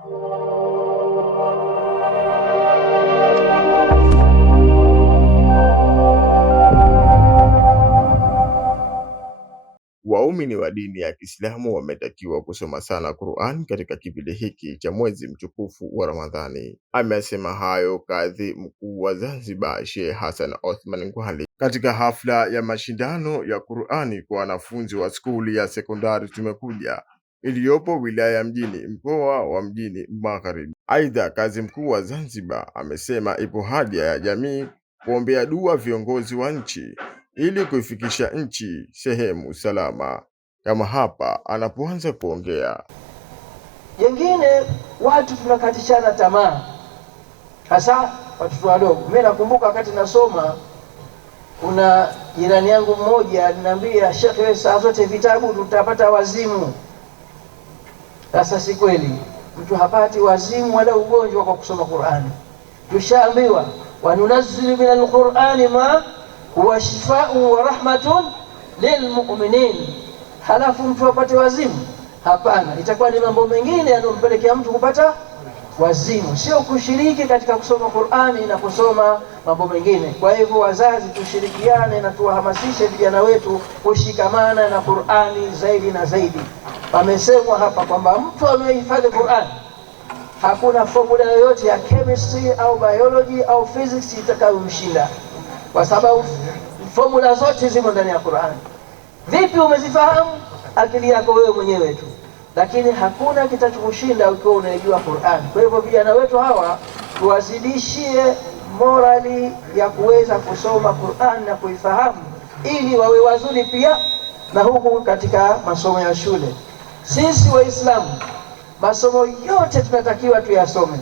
Waumini wa dini ya Kiislamu wametakiwa kusoma sana Qur'an katika kipindi hiki cha mwezi mtukufu wa Ramadhani. Amesema hayo Kadhi Mkuu wa Zanzibar Sheikh Hassan Othman Ngwali katika hafla ya mashindano ya Qur'ani kwa wanafunzi wa skuli ya sekondari Tumekuja iliyopo wilaya ya Mjini, mkoa wa Mjini Magharibi. Aidha, Kadhi Mkuu wa Zanzibar amesema ipo haja ya jamii kuombea dua viongozi wa nchi ili kuifikisha nchi sehemu salama. Kama hapa anapoanza kuongea. Yengine watu tunakatishana tamaa, hasa watoto wadogo. Mimi nakumbuka wakati nasoma, kuna jirani yangu mmoja aliniambia, Sheikh, wewe saa zote vitabu tutapata wazimu. Sasa si kweli, mtu hapati wazimu wala ugonjwa kwa kusoma Qur'ani. Tushaambiwa wanunazzilu minal Qur'ani ma huwa shifaa'un wa rahmatun lilmu'minin. Halafu mtu apate wazimu? Hapana, itakuwa ni mambo mengine yanompelekea mtu kupata wazimu, sio kushiriki katika kusoma Qur'ani na kusoma mambo mengine. Kwa hivyo wazazi, tushirikiane na tuwahamasishe vijana wetu kushikamana na Qur'ani zaidi na zaidi. Pamesemwa hapa kwamba mtu amehifadhi Qur'ani, hakuna formula yoyote ya chemistry au biology au physics itakayomshinda, kwa sababu formula zote zimo ndani ya Qur'ani. Vipi umezifahamu? Akili yako wewe mwenyewe tu, lakini hakuna kitachokushinda ukiwa unajua Qur'ani. Kwa hivyo vijana wetu hawa tuwazidishie morali ya kuweza kusoma Qur'ani na kuifahamu, ili wawe wazuri pia na huku katika masomo ya shule. Sisi Waislamu masomo yote tunatakiwa tuyasome.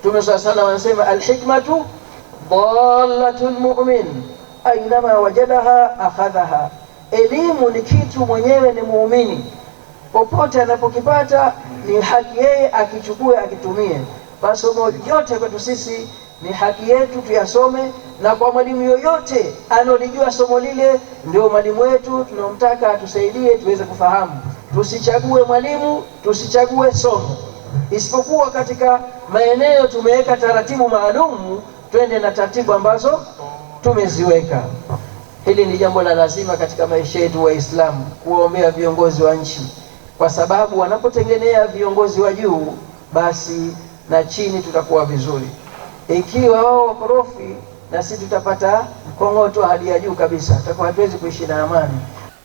Mtume sana wanasema alhikmatu dallatul mu'min ainama wajadaha akhadhaha. Elimu ni kitu mwenyewe ni muumini, popote anapokipata ni haki yeye akichukue akitumie. Masomo yote kwetu sisi ni haki yetu tuyasome, na kwa mwalimu yoyote anolijua somo lile ndio mwalimu wetu tunomtaka atusaidie tuweze kufahamu. Tusichague mwalimu, tusichague somo, isipokuwa katika maeneo tumeweka taratibu maalumu, twende na taratibu ambazo tumeziweka. Hili ni jambo la lazima katika maisha yetu Waislamu, kuwaombea viongozi wa nchi, kwa sababu wanapotengenea viongozi wa juu, basi na chini tutakuwa vizuri. Ikiwa wao wakorofi, na sisi tutapata mkongoto hali ya juu kabisa, tutakuwa hatuwezi kuishi na amani.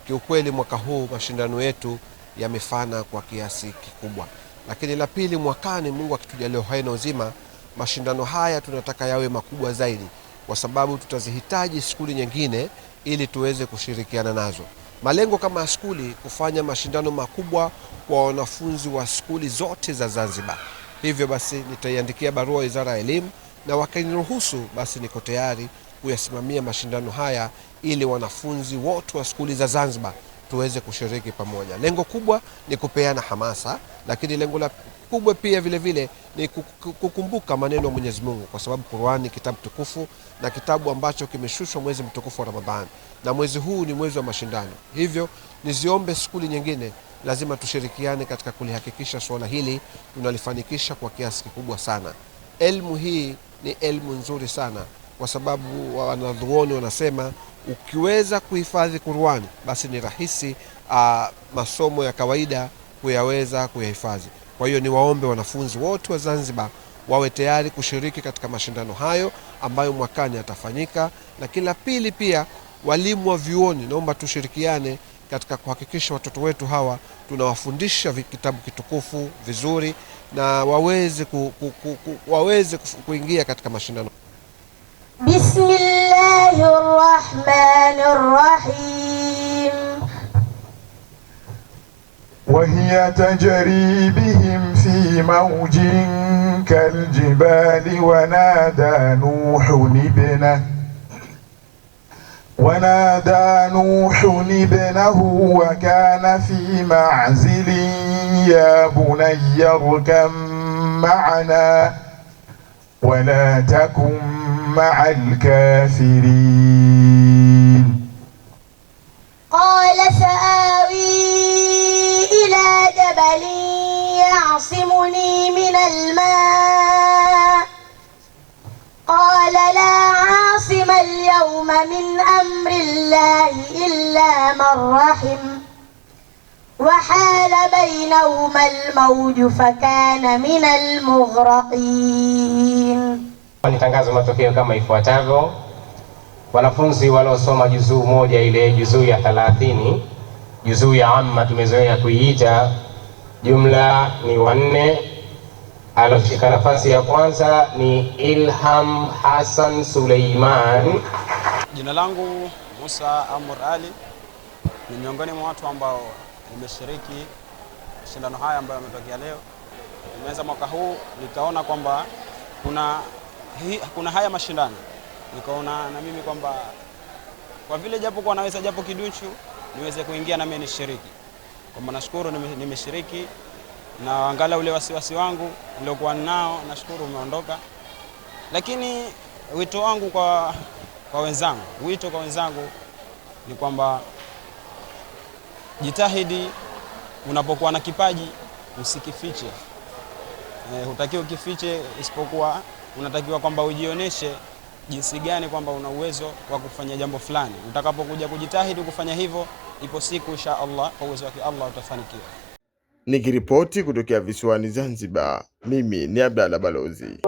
Kiukweli mwaka huu mashindano yetu yamefana kwa kiasi kikubwa, lakini la pili, mwakani Mungu akitujalia uhai na uzima, mashindano haya tunataka yawe makubwa zaidi, kwa sababu tutazihitaji skuli nyingine ili tuweze kushirikiana nazo. Malengo kama skuli kufanya mashindano makubwa kwa wanafunzi wa skuli zote za Zanzibar. Hivyo basi nitaiandikia barua Wizara ya Elimu, na wakiniruhusu basi niko tayari kuyasimamia mashindano haya ili wanafunzi wote wa skuli za Zanzibar tuweze kushiriki pamoja. Lengo kubwa ni kupeana hamasa, lakini lengo la kubwa pia vile vile ni kukumbuka maneno ya Mwenyezi Mungu, kwa sababu Qur'ani ni kitabu tukufu na kitabu ambacho kimeshushwa mwezi mtukufu wa Ramadhani, na mwezi huu ni mwezi wa mashindano. Hivyo niziombe skuli nyingine, lazima tushirikiane katika kulihakikisha swala hili tunalifanikisha kwa kiasi kikubwa sana. Elimu hii ni elimu nzuri sana, kwa sababu wanazuoni wanasema ukiweza kuhifadhi Qur'ani basi ni rahisi masomo ya kawaida kuyaweza kuyahifadhi. Kwa hiyo niwaombe wanafunzi wote wa Zanzibar wawe tayari kushiriki katika mashindano hayo ambayo mwakani yatafanyika. Na kila pili pia, walimu wa vyuoni, naomba tushirikiane katika kuhakikisha watoto wetu hawa tunawafundisha kitabu kitukufu vizuri na waweze kuingia katika mashindano. Bismillahirrahmanirrahim. وهي تجري بهم في موج كالجبال ونادى نوح ابنه وكان في معزل يا بني اركب معنا ولا تكن مع الكافرين. قال سآوي إلى جبل يعصمني يعصمني من الماء قال لا عاصم اليوم من أمر الله إلا من رحم وحال بينهما الموج فكان من المغرقين. Nitangaza matokeo kama ifuatavyo. Wanafunzi waliosoma juzuu moja, ile juzuu ya 30, juzuu ya amma tumezoea kuiita, jumla ni 4. Alioshika nafasi ya kwanza ni Ilham Hassan Suleiman. Jina langu Musa Amur Ali, ni miongoni mwa watu ambao nimeshiriki mashindano haya ambayo yametokea leo. Nimeanza mwaka huu nikaona kwamba kuna haya mashindano, nikaona na mimi kwamba kwa vile japo kwa naweza japo kiduchu niweze kuingia na mimi nishiriki. Kwa nashukuru nimeshiriki, na angalau ule wasiwasi wangu niliokuwa nao nashukuru umeondoka. Lakini wito wangu kwa wenzangu ni kwamba jitahidi, unapokuwa na kipaji usikifiche. Hutakiwi ukifiche, isipokuwa unatakiwa kwamba ujioneshe jinsi gani kwamba una uwezo wa kufanya jambo fulani. Utakapokuja kujitahidi kufanya hivyo, ipo siku insha Allah kwa uwezo wake Allah utafanikiwa. Nikiripoti kutokea visiwani Zanzibar, mimi ni Abdalla Balozi.